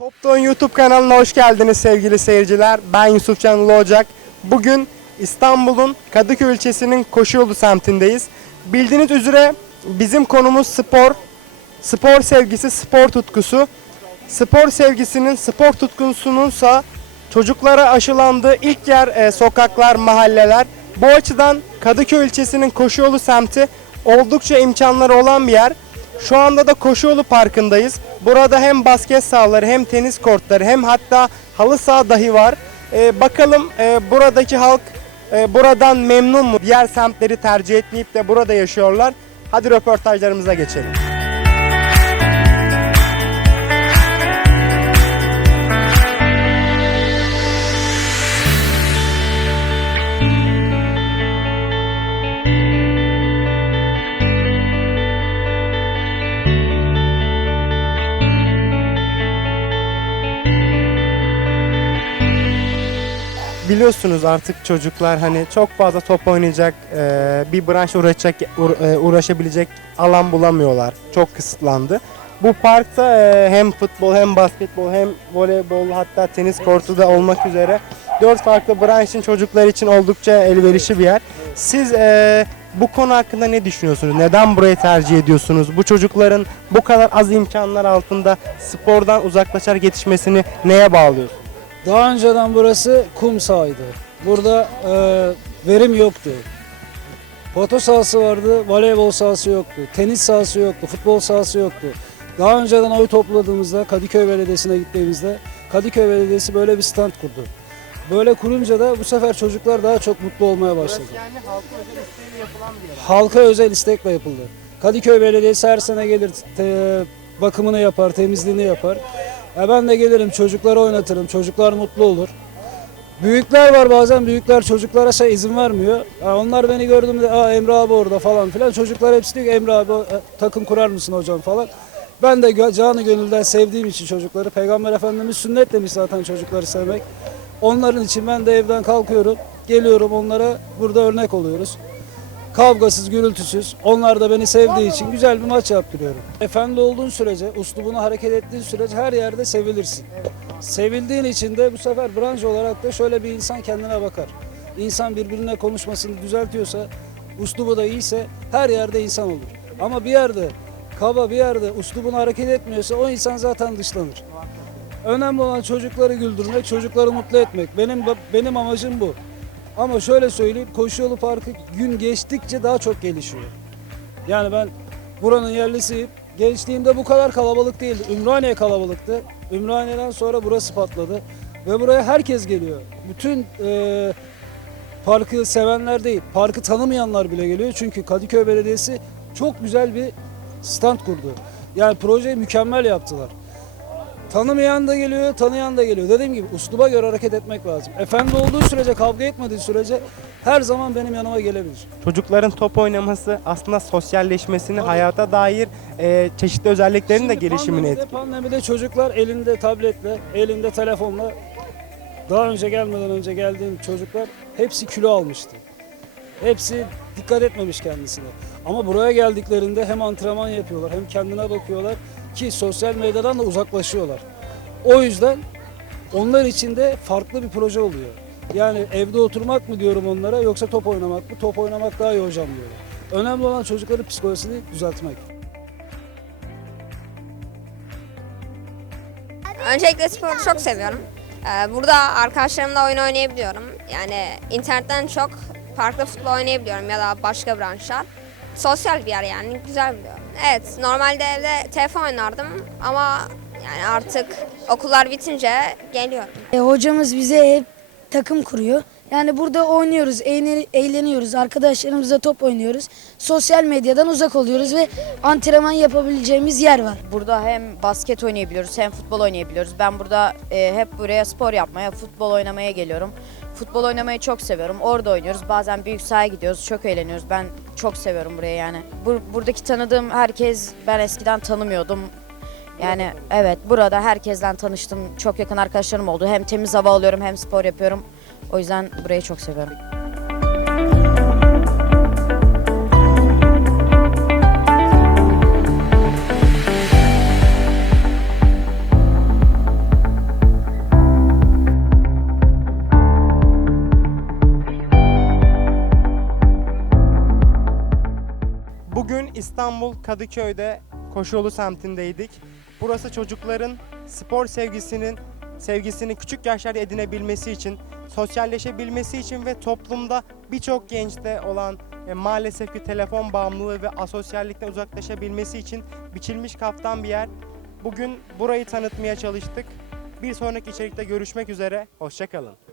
Topton YouTube kanalına hoş geldiniz sevgili seyirciler. Ben Yusuf Canlı Ocak. Bugün İstanbul'un Kadıköy ilçesinin Koşuyolu semtindeyiz. Bildiğiniz üzere bizim konumuz spor. Spor sevgisi, spor tutkusu. Spor sevgisinin, spor tutkusununsa çocuklara aşılandığı ilk yer e, sokaklar, mahalleler. Bu açıdan Kadıköy ilçesinin Koşuyolu semti oldukça imkanları olan bir yer. Şu anda da Koşuyolu Parkı'ndayız. Burada hem basket sahaları hem tenis kortları hem hatta halı saha dahi var. Ee, bakalım e, buradaki halk e, buradan memnun mu? Diğer semtleri tercih etmeyip de burada yaşıyorlar. Hadi röportajlarımıza geçelim. Biliyorsunuz artık çocuklar hani çok fazla top oynayacak, e, bir branş uğraşacak, uğra- e, uğraşabilecek alan bulamıyorlar. Çok kısıtlandı. Bu parkta e, hem futbol hem basketbol hem voleybol hatta tenis kortu da olmak üzere dört farklı branşın çocuklar için oldukça elverişli bir yer. Siz e, bu konu hakkında ne düşünüyorsunuz? Neden burayı tercih ediyorsunuz? Bu çocukların bu kadar az imkanlar altında spordan uzaklaşarak yetişmesini neye bağlıyorsunuz? Daha önceden burası kum sahaydı. Burada e, verim yoktu. Foto sahası vardı, voleybol sahası yoktu, tenis sahası yoktu, futbol sahası yoktu. Daha önceden oy topladığımızda Kadıköy Belediyesi'ne gittiğimizde Kadıköy Belediyesi böyle bir stand kurdu. Böyle kurunca da bu sefer çocuklar daha çok mutlu olmaya başladı. Yani halkın özel isteğiyle yapılan bir yer. Halka özel istekle yapıldı. Kadıköy Belediyesi her sene gelir, te- bakımını yapar, temizliğini yapar. Ya ben de gelirim, çocukları oynatırım, çocuklar mutlu olur. Büyükler var bazen, büyükler çocuklara şey izin vermiyor. Ya onlar beni gördüğümde, aa Emre abi orada falan filan. Çocuklar hepsi diyor ki Emre abi e, takım kurar mısın hocam falan. Ben de canı gönülden sevdiğim için çocukları, Peygamber Efendimiz sünnet demiş zaten çocukları sevmek. Onların için ben de evden kalkıyorum, geliyorum onlara burada örnek oluyoruz. Kavgasız, gürültüsüz. Onlar da beni sevdiği için güzel bir maç yaptırıyorum. Efendi olduğun sürece, uslubuna hareket ettiğin sürece her yerde sevilirsin. Sevildiğin için de bu sefer branş olarak da şöyle bir insan kendine bakar. İnsan birbirine konuşmasını düzeltiyorsa, uslubu da iyiyse her yerde insan olur. Ama bir yerde kaba bir yerde uslubuna hareket etmiyorsa o insan zaten dışlanır. Önemli olan çocukları güldürmek, çocukları mutlu etmek. Benim benim amacım bu. Ama şöyle söyleyeyim, Koşu Yolu Parkı gün geçtikçe daha çok gelişiyor. Yani ben buranın yerlisiyim. Gençliğimde bu kadar kalabalık değildi. Ümraniye kalabalıktı. Ümraniye'den sonra burası patladı. Ve buraya herkes geliyor. Bütün eee, parkı sevenler değil, parkı tanımayanlar bile geliyor. Çünkü Kadıköy Belediyesi çok güzel bir stand kurdu. Yani projeyi mükemmel yaptılar. Tanımayan da geliyor, tanıyan da geliyor. Dediğim gibi usluba göre hareket etmek lazım. Efendi olduğu sürece, kavga etmediği sürece her zaman benim yanıma gelebilir. Çocukların top oynaması aslında sosyalleşmesini, hayata dair e, çeşitli özelliklerin de Şimdi gelişimini pandemide, etkiliyor. pandemide çocuklar elinde tabletle, elinde telefonla daha önce gelmeden önce geldiğim çocuklar hepsi kilo almıştı. Hepsi dikkat etmemiş kendisine. Ama buraya geldiklerinde hem antrenman yapıyorlar hem kendine bakıyorlar ki sosyal medyadan da uzaklaşıyorlar. O yüzden onlar için de farklı bir proje oluyor. Yani evde oturmak mı diyorum onlara yoksa top oynamak mı? Top oynamak daha iyi hocam diyorlar. Önemli olan çocukların psikolojisini düzeltmek. Öncelikle sporu çok seviyorum. Ee, Burada arkadaşlarımla oyun oynayabiliyorum. Yani internetten çok parkta futbol oynayabiliyorum ya da başka branşlar. Sosyal bir yer yani güzel bir yer. Evet normalde evde telefon oynardım ama yani artık okullar bitince geliyorum. E, hocamız bize hep takım kuruyor. Yani burada oynuyoruz, eğlen- eğleniyoruz, arkadaşlarımızla top oynuyoruz. Sosyal medyadan uzak oluyoruz ve antrenman yapabileceğimiz yer var. Burada hem basket oynayabiliyoruz hem futbol oynayabiliyoruz. Ben burada e, hep buraya spor yapmaya, futbol oynamaya geliyorum. Futbol oynamayı çok seviyorum. Orada oynuyoruz. Bazen büyük sahaya gidiyoruz. Çok eğleniyoruz. Ben çok seviyorum burayı yani. Bur- buradaki tanıdığım herkes ben eskiden tanımıyordum. Yani evet burada herkesten tanıştım. Çok yakın arkadaşlarım oldu. Hem temiz hava alıyorum hem spor yapıyorum. O yüzden burayı çok seviyorum. Bugün İstanbul Kadıköy'de Koşulu semtindeydik. Burası çocukların spor sevgisinin sevgisini küçük yaşlarda edinebilmesi için, sosyalleşebilmesi için ve toplumda birçok gençte olan e, maalesef ki telefon bağımlılığı ve asosyallikten uzaklaşabilmesi için biçilmiş kaftan bir yer. Bugün burayı tanıtmaya çalıştık. Bir sonraki içerikte görüşmek üzere. Hoşçakalın.